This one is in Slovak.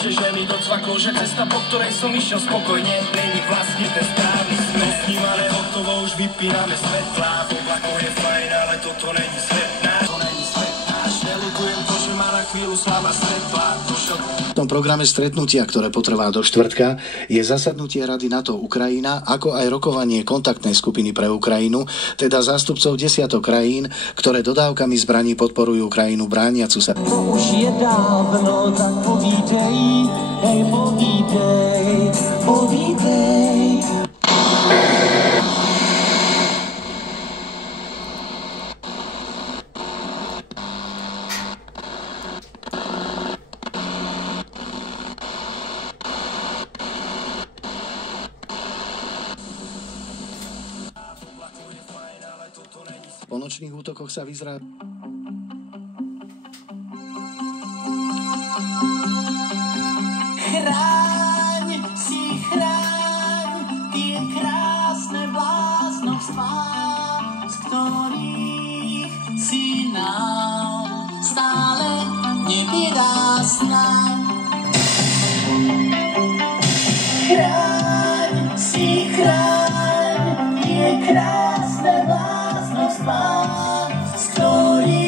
ešte, že mi docvakol, že cesta, po ktorej som išiel spokojne, není vlastne ten správny smer. S ním ale hotovo, už vypíname svetlá. V oblakoch je fajn, ale toto není svet náš. To není svet náš. Neľutujem to, že ma na chvíľu sláva stretla. V tom programe stretnutia, ktoré potrvá do štvrtka, je zasadnutie Rady NATO Ukrajina, ako aj rokovanie kontaktnej skupiny pre Ukrajinu, teda zástupcov 10 krajín, ktoré dodávkami zbraní podporujú Ukrajinu brániacu sa. To už je dávno, tak povídej, hej, povídej, povídej. Po nočných útokoch sa vyzerá... Chráň si chráň tie krásne bláznovstvá, z ktorých si nám stále nevyrásna. Chráň si chráň tie krásne bláznovstvá, z ktorých